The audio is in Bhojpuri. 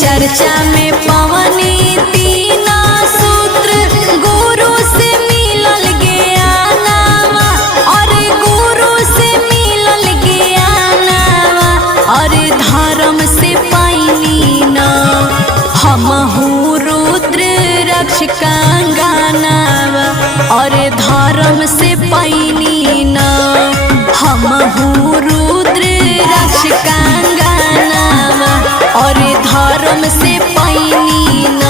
चर्चा में पवनी तीन सूत्र गुरु से मिलल ज्ञानवा और गुरु से मिलल ज्ञानवा और धर्म से पैनी न हमहु रुद्र रक्षकांगनावा और धर्म से पैनी न हमहु रुद्र रक्षकांगनावा और धर्म से पैनी न।